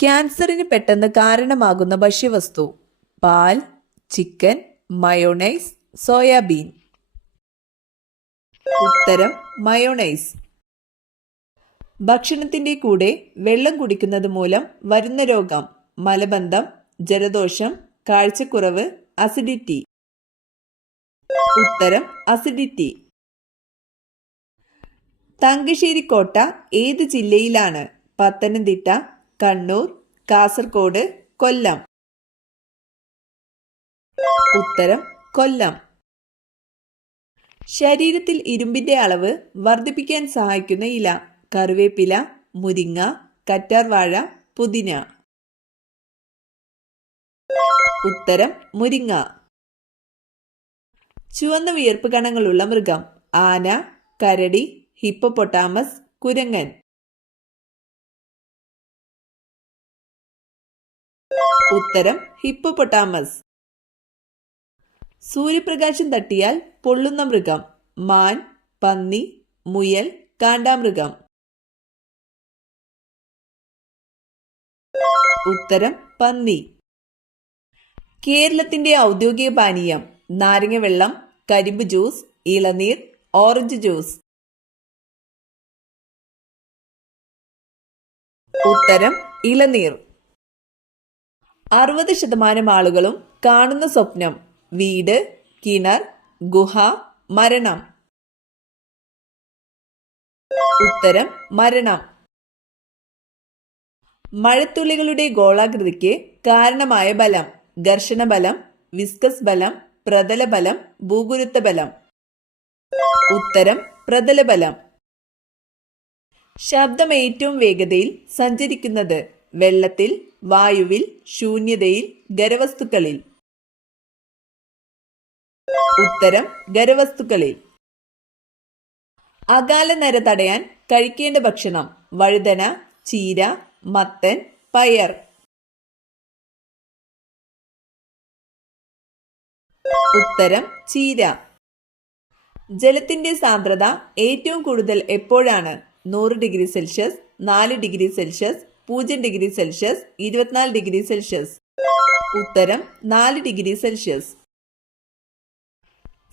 ക്യാൻസറിന് പെട്ടെന്ന് കാരണമാകുന്ന ഭക്ഷ്യവസ്തു: പാൽ, ചിക്കൻ, മയോണൈസ്, സോയാബീൻ. ഉത്തരം മയോണൈസ്. ഭക്ഷണത്തിന്റെ കൂടെ വെള്ളം കുടിക്കുന്നത് മൂലം വരുന്ന രോഗം: മലബന്ധം, ജലദോഷം, കാഴ്ചക്കുറവ്, അസിഡിറ്റി. ഉത്തരം അസിഡിറ്റി. തങ്കശ്ശേരി കോട്ട ഏത് ജില്ലയിലാണ്? പത്തനംതിട്ട, കണ്ണൂർ, കാസർഗോഡ്, കൊല്ലം. ഉത്തരം കൊല്ലം. ശരീരത്തിൽ ഇരുമ്പിന്റെ അളവ് വർദ്ധിപ്പിക്കാൻ സഹായിക്കുന്ന ഇല: കറിവേപ്പില, മുരിങ്ങ, കറ്റാർവാഴ, പുതിന. ഉത്തരം മുരിങ്ങ. ചുവന്ന വിയർപ്പ് കണങ്ങളുള്ള മൃഗം: ആന, കരടി, ഹിപ്പോപ്പൊട്ടാമസ്, കുരങ്ങൻ. ഉത്തരം ഹിപ്പോപ്പൊട്ടാമസ്. സൂര്യപ്രകാശം തട്ടിയാൽ പൊള്ളുന്ന മൃഗം: മാൻ, പന്നി, മുയൽ, കാണ്ടാമൃഗം. ഉത്തരം പന്നി. കേരളത്തിന്റെ ഔദ്യോഗിക പാനീയം: നാരങ്ങ വെള്ളം, കരിമ്പ് ജ്യൂസ്, ഇളനീർ, ഓറഞ്ച് ജ്യൂസ്. ഉത്തരം ഇളനീർ. 60% ആളുകളും കാണുന്ന സ്വപ്നം: വീട്, കിണർ, ഗുഹ, മരണം. ഉത്തരം മരണം. മഴത്തുള്ളികളുടെ ഗോളാകൃതിക്ക് കാരണമായ ബലം: ഘർഷണ ബലം, വിസ്കസ് ബലം, പ്രതല ബലം, ഭൂഗുരുത്വ ബലം. ഉത്തരം പ്രതല ബലം. ശബ്ദം ഏറ്റവും വേഗതയിൽ സഞ്ചരിക്കുന്നത്: വെള്ളത്തിൽ, വായുവിൽ, ശൂന്യതയിൽ, ഖരവസ്തുക്കളിൽ. ഉത്തരം ഖരവസ്തുക്കളിൽ. അകാല നര തടയാൻ കഴിക്കേണ്ട ഭക്ഷണം: വഴുതന, ചീര, മത്തൻ, പയർ. ഉത്തരം ചീര. ജലത്തിന്റെ സാന്ദ്രത ഏറ്റവും കൂടുതൽ എപ്പോഴാണ്? 100°C, 4°C, 0°C, 24°C. ഉത്തരം 4°C.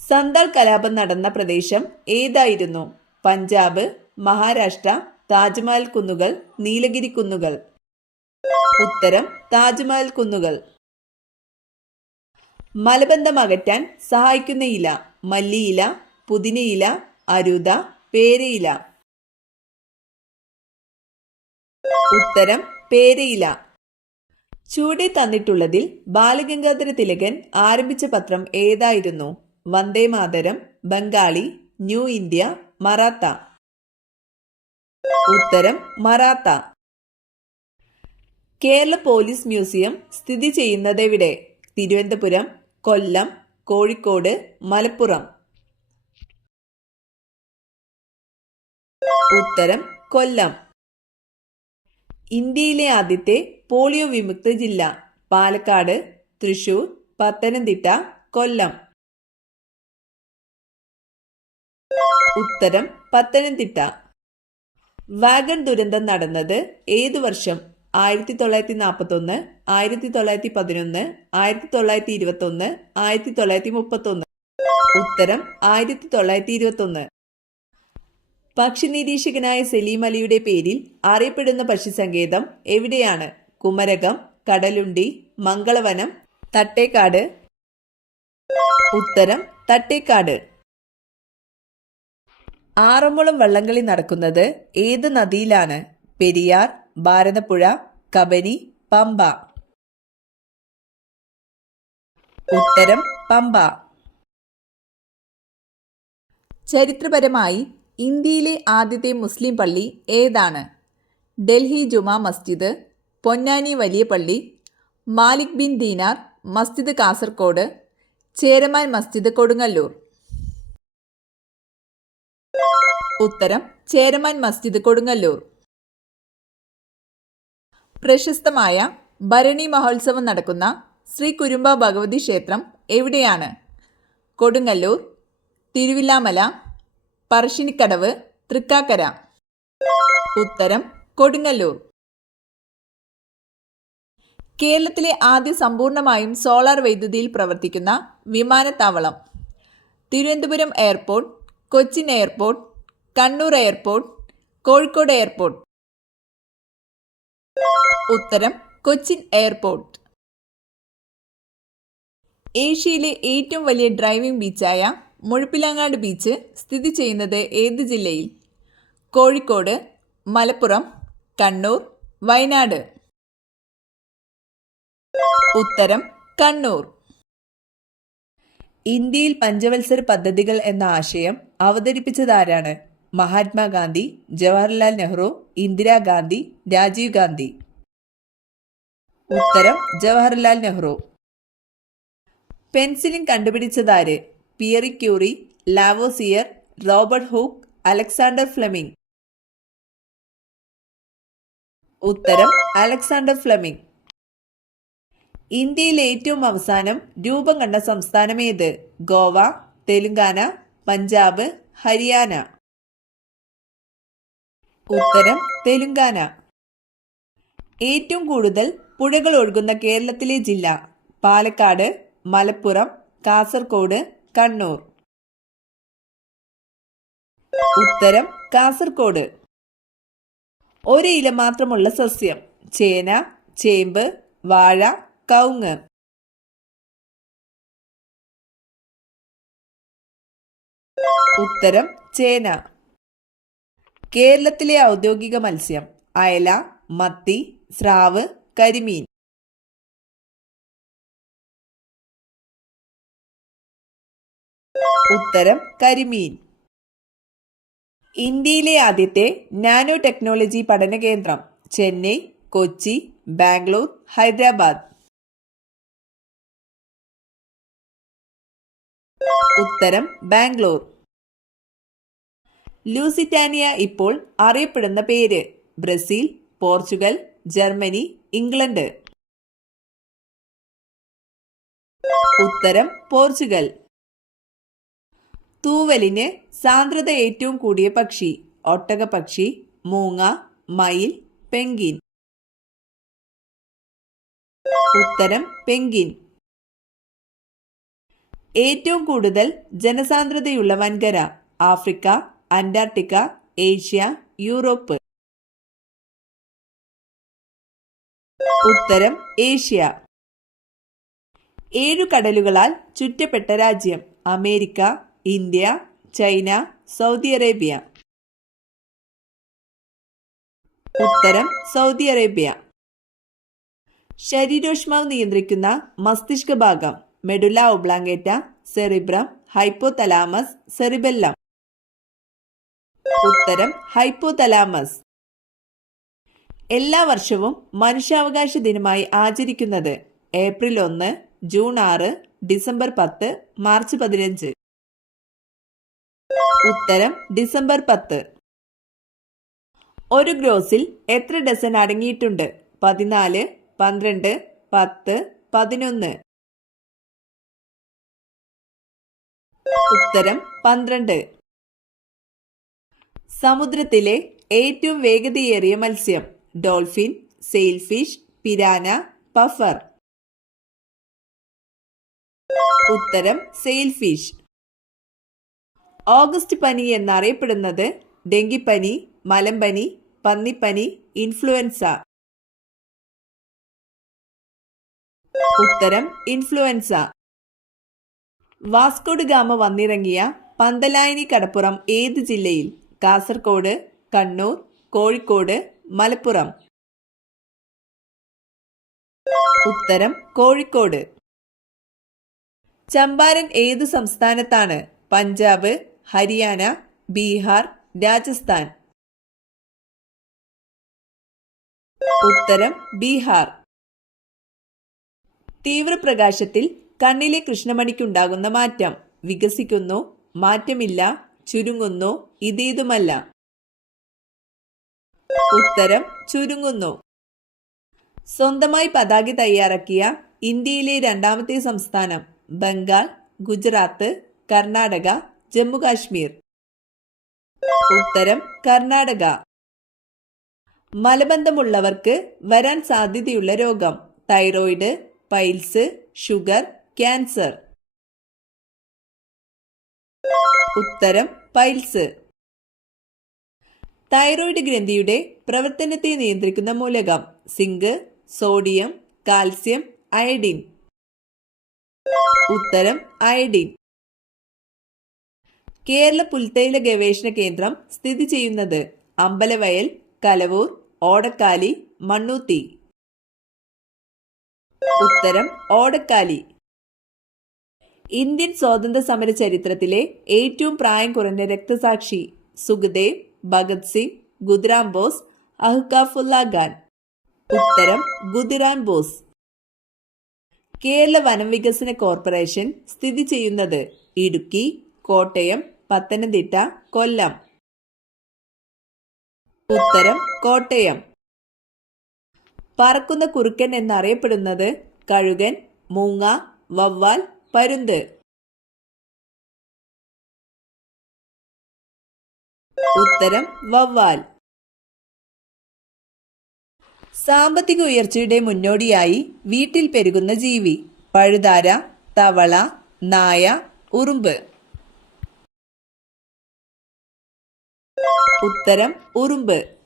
സന്താൾ കലാപം നടന്ന പ്രദേശം ഏതായിരുന്നു? പഞ്ചാബ്, മഹാരാഷ്ട്ര, താജ്മഹൽ കുന്നുകൾ, നീലഗിരി കുന്നുകൾ. ഉത്തരം താജ്മഹൽ കുന്നുകൾ. മലബന്ധം അകറ്റാൻ സഹായിക്കുന്ന ഇല: മല്ലിയില, പുതിനയില, അരുത, പേരയില. ഉത്തരം പേരയില. ചുവടെ തന്നിട്ടുള്ളതിൽ ബാലഗംഗാധര തിലകൻ ആരംഭിച്ച പത്രം ഏതായിരുന്നു? Vande Mataram, Bengali, new India, Maratha. ഉത്തരം മറാത്ത. കേരള പോലീസ് മ്യൂസിയം സ്ഥിതി ചെയ്യുന്നതെവിടെ? തിരുവനന്തപുരം, കൊല്ലം, കോഴിക്കോട്, മലപ്പുറം. ഉത്തരം കൊല്ലം. ഇന്ത്യയിലെ ആദ്യത്തെ പോളിയോ വിമുക്ത ജില്ല: പാലക്കാട്, തൃശൂർ, പത്തനംതിട്ട, കൊല്ലം. ഉത്തരം പത്തനംതിട്ട. വാഗൺ ദുരന്തം നടന്നത് ഏതു വർഷം? 1941, 1911, 1921, 1931. ഉത്തരം 1921. പക്ഷി നിരീക്ഷകനായ സലീം അലിയുടെ പേരിൽ അറിയപ്പെടുന്ന പക്ഷിസങ്കേതം എവിടെയാണ്? കുമരകം, കടലുണ്ടി, മംഗളവനം, തട്ടേക്കാട്. ഉത്തരം തട്ടേക്കാട്. ആറന്മുളം വള്ളംകളി നടക്കുന്നത് ഏത് നദിയിലാണ്? പെരിയാർ, ഭാരതപ്പുഴ, കബനി, പമ്പ. ഉത്തരം പമ്പ. ചരിത്രപരമായി ഇന്ത്യയിലെ ആദ്യത്തെ മുസ്ലിം പള്ളി ഏതാണ്? ഡൽഹി ജുമാ മസ്ജിദ്, പൊന്നാനി വലിയ പള്ളി, മാലിക് ബിൻ ദീനാർ മസ്ജിദ് കാസർഗോഡ്, ചേരമാൻ മസ്ജിദ് കൊടുങ്ങല്ലൂർ. ഉത്തരം ചേരമാൻ മസ്ജിദ് കൊടുങ്ങല്ലൂർ. പ്രശസ്തമായ ഭരണി മഹോത്സവം നടക്കുന്ന ശ്രീ കുരുമ്പ ഭഗവതി ക്ഷേത്രം എവിടെയാണ്? കൊടുങ്ങല്ലൂർ, തിരുവില്ലാമല, പറശ്ശിനിക്കടവ്, തൃക്കാക്കര. ഉത്തരം കൊടുങ്ങല്ലൂർ. കേരളത്തിലെ ആദ്യ സമ്പൂർണ്ണമായും സോളാർ വൈദ്യുതിയിൽ പ്രവർത്തിക്കുന്ന വിമാനത്താവളം? Thiruvananthapuram airport, Cochin airport, Kannur airport, Kozhikode airport. ഉത്തരം കൊച്ചിൻ എയർപോർട്ട്. ഏഷ്യയിലെ ഏറ്റവും വലിയ ഡ്രൈവിംഗ് ബീച്ചായ മുഴപ്പിലങ്ങാട് ബീച്ച് സ്ഥിതി ചെയ്യുന്നത് ഏത് ജില്ലയിൽ? കോഴിക്കോട്, മലപ്പുറം, കണ്ണൂർ, വയനാട്. ഉത്തരം കണ്ണൂർ. ഇന്ത്യയിൽ പഞ്ചവത്സര പദ്ധതികൾ എന്ന ആശയം അവതരിപ്പിച്ചതാരാണ്? മഹാത്മാഗാന്ധി, ജവഹർലാൽ നെഹ്റു, ഇന്ദിരാഗാന്ധി, രാജീവ് ഗാന്ധി. ഉത്തരം ജവഹർലാൽ നെഹ്റു. പെൻസിലിൻ കണ്ടുപിടിച്ചതാര്? Pierre Curie, Lavoisier, Robert Hooke, Alexander Fleming. ഉത്തരം അലക്സാണ്ടർ ഫ്ലെമിംഗ്. ഇന്ത്യയിൽ ഏറ്റവും അവസാനം രൂപം കണ്ട സംസ്ഥാനം ഏത്? ഗോവ, തെലുങ്കാന, പഞ്ചാബ്, ഹരിയാന. ഉത്തരം തെലുങ്കാന. ഏറ്റവും കൂടുതൽ പുഴകൾ ഒഴുകുന്ന കേരളത്തിലെ ജില്ല? പാലക്കാട്, മലപ്പുറം, കാസർഗോഡ്, കണ്ണൂർ. ഉത്തരം കാസർഗോഡ്. ഒരു ഇല മാത്രമുള്ള സസ്യം? ചേന, ചേമ്പ്, വാഴ, കവുങ്ങ്. ഉത്തരം ചേന. കേരളത്തിലെ ഔദ്യോഗിക മത്സ്യം? അയല, മത്തി, സ്രാവ്, കരിമീൻ. ഉത്തരം കരിമീൻ. ഇന്ത്യയിലെ ആദ്യത്തെ നാനോ ടെക്നോളജി പഠന കേന്ദ്രം? ചെന്നൈ, കൊച്ചി, ബാംഗ്ലൂർ, ഹൈദരാബാദ്. ഉത്തരം ബാംഗ്ലൂർ. ലൂസിറ്റാനിയ ഇപ്പോൾ അറിയപ്പെടുന്ന പേര്? Brazil, Portugal, Germany, England. ഉത്തരം പോർച്ചുഗൽ. തൂവലിന് സാന്ദ്രത ഏറ്റവും കൂടിയ പക്ഷി? ഒട്ടകപ്പക്ഷി, മൂങ്ങ, മയിൽ, പെൻഗ്വിൻ. ഉത്തരം പെൻഗ്വിൻ. ഏറ്റവും കൂടുതൽ ജനസാന്ദ്രതയുള്ള വൻകര? Africa, Antarctica, Asia, Europe. ഉത്തരം ഏഷ്യ. 7 കടലുകളാൽ ചുറ്റപ്പെട്ട രാജ്യം? America, India, China, Saudi Arabia. ഉത്തരം സൗദി അറേബ്യ. ശരീരോഷ്മാവ് നിയന്ത്രിക്കുന്ന മസ്തിഷ്ക ഭാഗം? Medulla oblongata, cerebrum, hypothalamus, cerebellum. ഉത്തരം ഹൈപ്പോതലാമസ്. എല്ലാ വർഷവും മനുഷ്യാവകാശ ദിനമായി ആചരിക്കുന്നത്? April 1, June 6, December 10, March 15. ഉത്തരം ഡിസംബർ 10. ഒരു ഗ്രോസിൽ എത്ര ഡസൻ അടങ്ങിയിട്ടുണ്ട്? 14, 12, 10, 11. ഉത്തരം 12. സമുദ്രത്തിലെ ഏറ്റവും വേഗതയേറിയ മത്സ്യം? Dolphin, sailfish, piranha, puffer. ഉത്തരം സെയിൽഫിഷ്. ഓഗസ്റ്റ് പനി എന്നറിയപ്പെടുന്നത്? ഡെങ്കിപ്പനി, മലമ്പനി, പന്നിപ്പനി, ഇൻഫ്ലുവൻസ. ഉത്തരം ഇൻഫ്ലുവൻസ. വാസ്കോഡ് ഗാമ വന്നിറങ്ങിയ പന്തലായനി കടപ്പുറം ഏത് ജില്ലയിൽ? കാസർഗോഡ്, കണ്ണൂർ, കോഴിക്കോട്, മലപ്പുറം. ഉത്തരം കോഴിക്കോട്. ചമ്പാരൻ ഏതു സംസ്ഥാനത്താണ്? പഞ്ചാബ്, ഹരിയാന, ബീഹാർ, രാജസ്ഥാൻ. ഉത്തരം ബീഹാർ. തീവ്രപ്രകാശത്തിൽ കണ്ണിലെ കൃഷ്ണമണിക്കുണ്ടാകുന്ന മാറ്റം? വികസിക്കുന്നു, മാറ്റമില്ല, ചുരുങ്ങുന്നു, ഇതേതുമല്ല. ഉത്തരം ചുരുങ്ങുന്നു. സ്വന്തമായി പതാക തയ്യാറാക്കിയ ഇന്ത്യയിലെ രണ്ടാമത്തെ സംസ്ഥാനം? ബംഗാൾ, ഗുജറാത്ത്, കർണാടക, ജമ്മുകാശ്മീർ. ഉത്തരം കർണാടക. മലബന്ധമുള്ളവർക്ക് വരാൻ സാധ്യതയുള്ള രോഗം? Thyroid, piles, sugar, cancer. ഉത്തരം പൈൽസ്. തൈറോയിഡ് ഗ്രന്ഥിയുടെ പ്രവർത്തനത്തെ നിയന്ത്രിക്കുന്ന മൂലകം സിങ്ക്, സോഡിയം, കാൽസ്യം, അയഡിൻ. ഉത്തരം അയഡിൻ. കേരള പുൽത്തൈല ഗവേഷണ കേന്ദ്രം സ്ഥിതി ചെയ്യുന്നത് അമ്പലവയൽ, കലവൂർ, ഓടക്കാലി, മണ്ണൂത്തി. ഉത്തരം ഓടക്കാലി. ഇന്ത്യൻ സ്വാതന്ത്ര്യ സമര ചരിത്രത്തിലെ ഏറ്റവും പ്രായം കുറഞ്ഞ രക്തസാക്ഷി സുഖദേവ്, ഭഗത് സിംഗ്, ഖുദിറാം ബോസ്, അഹ്കാഫുള്ള ഖാൻ. ഉത്തരം ഖുദിറാം ബോസ്. കേരള വനം വികസന കോർപ്പറേഷൻ സ്ഥിതി ചെയ്യുന്നത് ഇടുക്കി, കോട്ടയം, പത്തനംതിട്ട, കൊല്ലം. ഉത്തരം കോട്ടയം. പറക്കുന്ന കുറുക്കൻ എന്നറിയപ്പെടുന്നത് കഴുകൻ, മൂങ്ങ, വവ്വാൽ, പരുന്ത്. ഉത്തരം വവ്വാൽ. സാമ്പത്തിക ഉയർച്ചയുടെ മുന്നോടിയായി വീട്ടിൽ പെരുകുന്ന ജീവി പഴുതാര, തവള, നായ, ഉറുമ്പ്. ഉത്തരം ഉറുമ്പ്.